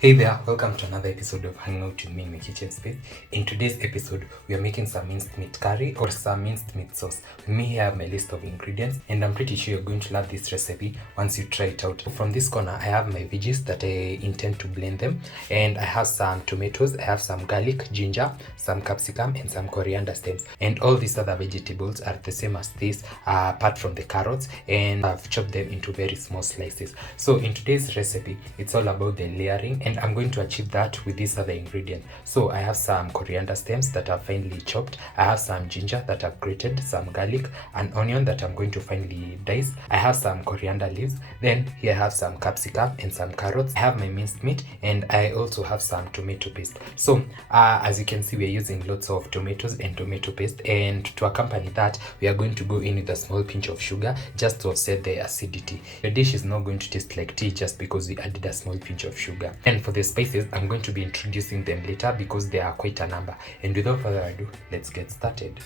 Hey there, welcome to another episode of Hanging Out with me in the kitchen space. In today's episode, we are making some minced meat curry or some minced meat sauce. With me here I have my list of ingredients and I'm pretty sure you're going to love this recipe once you try it out. From this corner, I have my veggies that I intend to blend them, and I have some tomatoes, I have some garlic, ginger, some capsicum and some coriander stems. And all these other vegetables are the same as this, apart from the carrots, and I've chopped them into very small slices. So in today's recipe, it's all about the layering, and I'm going to achieve that with these other ingredients. So I have some coriander stems that are finely chopped, I have some ginger that I've grated, some garlic, an onion that I'm going to finely dice, I have some coriander leaves, then here I have some capsicum and some carrots, I have my minced meat, and I also have some tomato paste. So as you can see, we're using lots of tomatoes and tomato paste, and to accompany that we are going to go in with a small pinch of sugar just to offset the acidity. Your dish is not going to taste like tea just because we added a small pinch of sugar. And for the spices, I'm going to be introducing them later because there are quite a number. And without further ado, let's get started.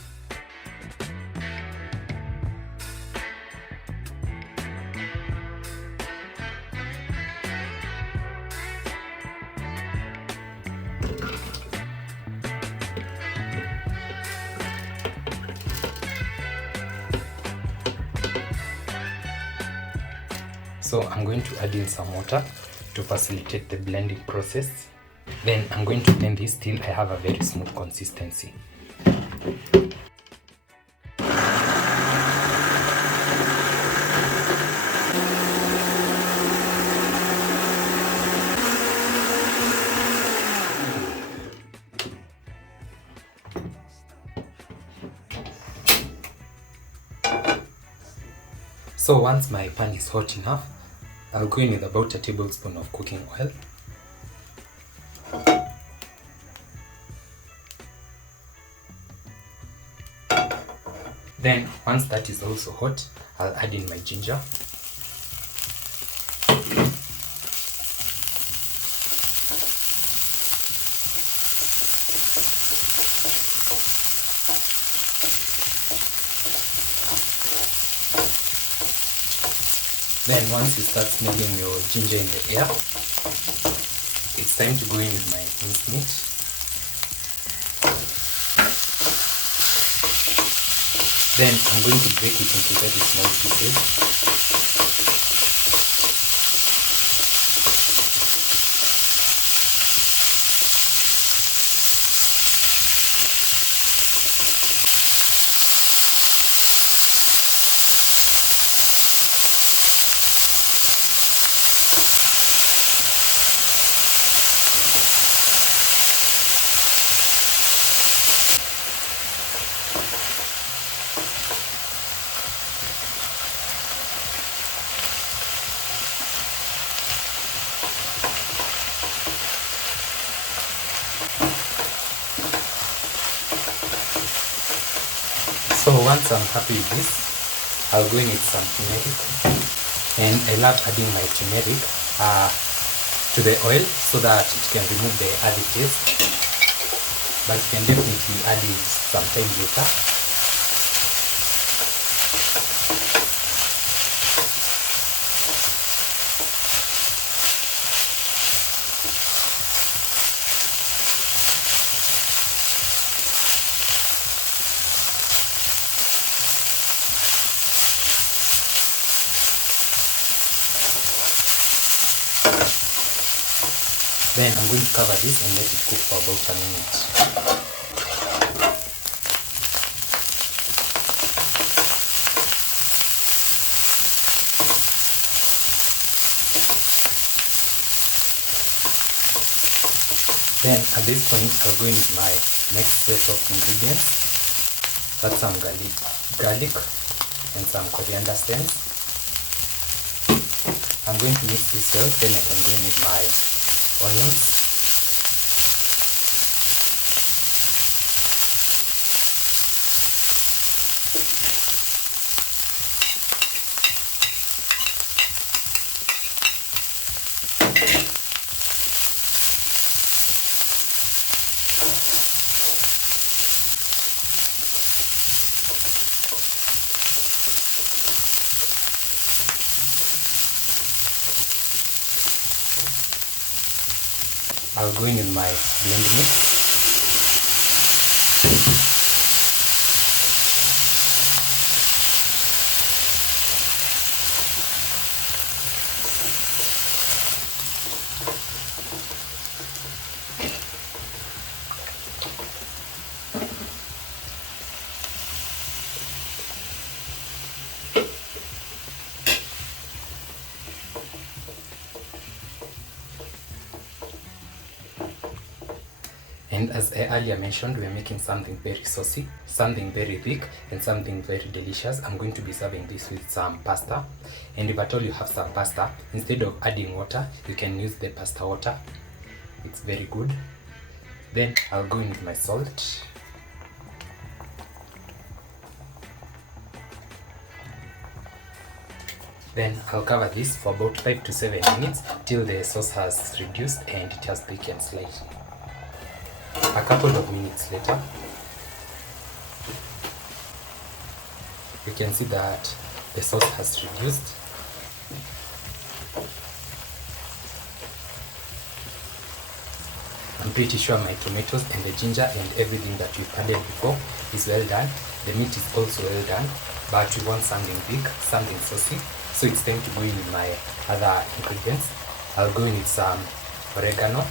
So I'm going to add in some water to facilitate the blending process. Then I'm going to blend this till I have a very smooth consistency. So once my pan is hot enough, I'll go in with about a tablespoon of cooking oil. Then once that is also hot, I'll add in my ginger. Then once you start smelling your ginger in the air, it's time to go in with my minced meat. Then I'm going to break it into very small pieces. So once I'm happy with this, I'll go in with some turmeric, and I love adding my turmeric to the oil so that it can remove the earthy taste, but you can definitely add it sometime later. Then I'm going to cover this and let it cook for about a minute. Then at this point, I'll go in with my next set of ingredients. That's some garlic and some coriander stems. I'm going to mix this well, then I can go in with my onions. I'll go in with my blend mix. And as I earlier mentioned, we are making something very saucy, something very thick, and something very delicious. I'm going to be serving this with some pasta. And if at all you have some pasta, instead of adding water, you can use the pasta water. It's very good. Then I'll go in with my salt. Then I'll cover this for about 5 to 7 minutes till the sauce has reduced and it has thickened slightly. A couple of minutes later, you can see that the sauce has reduced. I'm pretty sure my tomatoes and the ginger and everything that we've added before is well done. The meat is also well done, but we want something big, something saucy. So it's time to go in with my other ingredients. I'll go in with some oregano.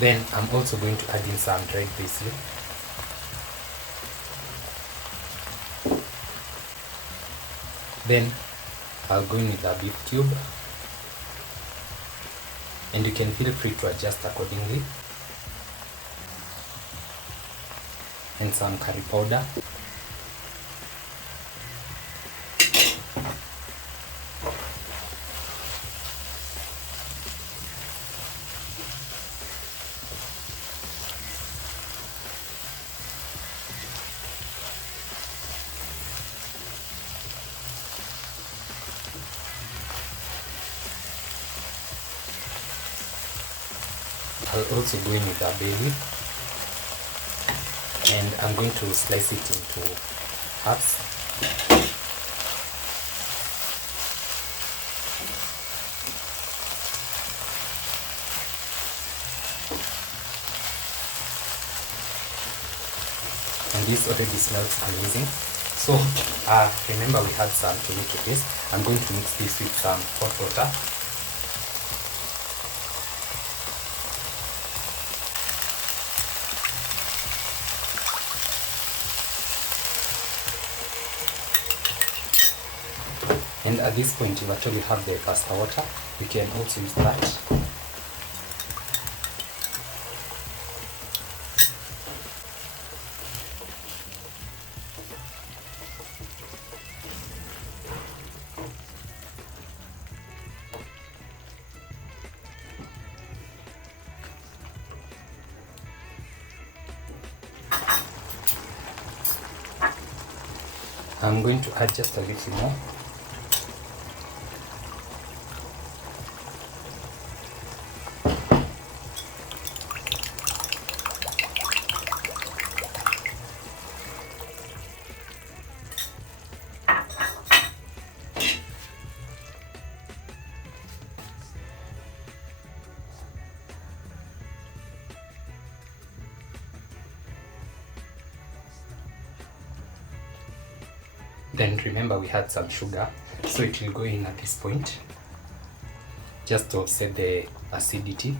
Then I'm also going to add in some dried basil. Then I'll go in with a beef cube. And you can feel free to adjust accordingly. And some curry powder. I'll also go in with a bay leaf, and I'm going to slice it into halves. And this already smells amazing. So remember we had some tomato paste. I'm going to mix this with some hot water. And at this point, if at all you have the pasta water, you can also use that. I'm going to add just a little more. Then remember we had some sugar, so it will go in at this point, just to offset the acidity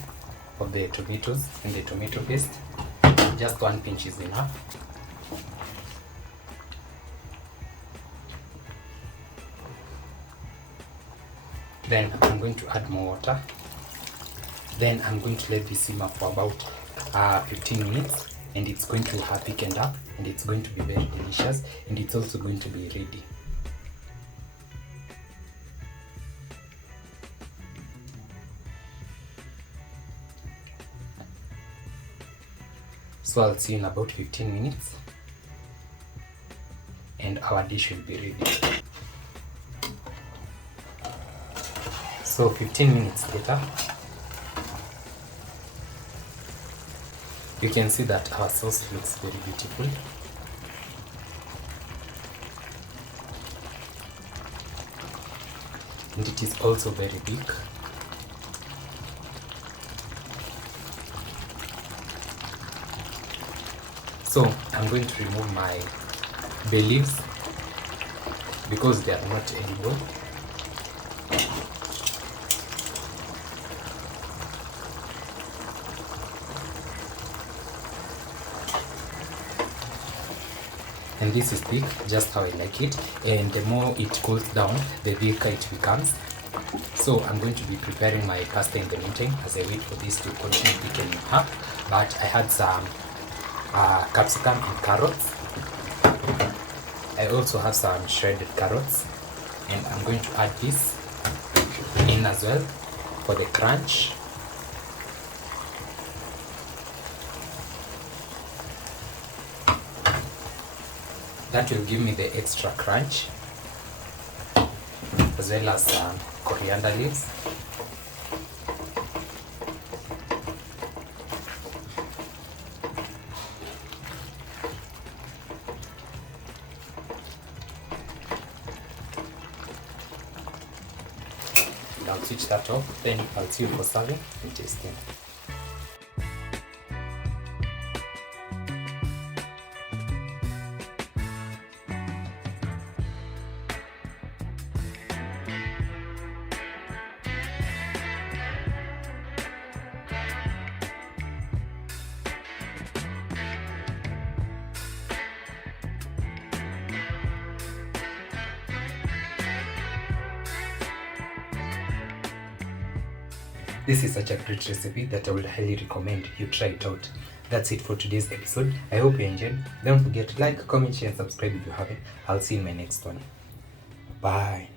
of the tomatoes and the tomato paste. Just 1 pinch is enough. Then I'm going to add more water. Then I'm going to let this simmer for about 15 minutes. And it's going to have thickened up, and it's going to be very delicious, and it's also going to be ready. So I'll see you in about 15 minutes, and our dish will be ready. So 15 minutes later, you can see that our sauce looks very beautiful. And it is also very big. So I'm going to remove my bay leaves because they are not edible. And this is thick, just how I like it, and the more it cools down, the thicker it becomes. So I'm going to be preparing my pasta in the meantime as I wait for this to continue thickening up. But I had some capsicum and carrots. I also have some shredded carrots, and I'm going to add this in as well for the crunch. That will give me the extra crunch, as well as coriander leaves. And I'll switch that off, then I'll see you for serving and tasting. This is such a great recipe that I would highly recommend you try it out. That's it for today's episode. I hope you enjoyed. Don't forget to like, comment, share, and subscribe if you haven't. I'll see you in my next one. Bye.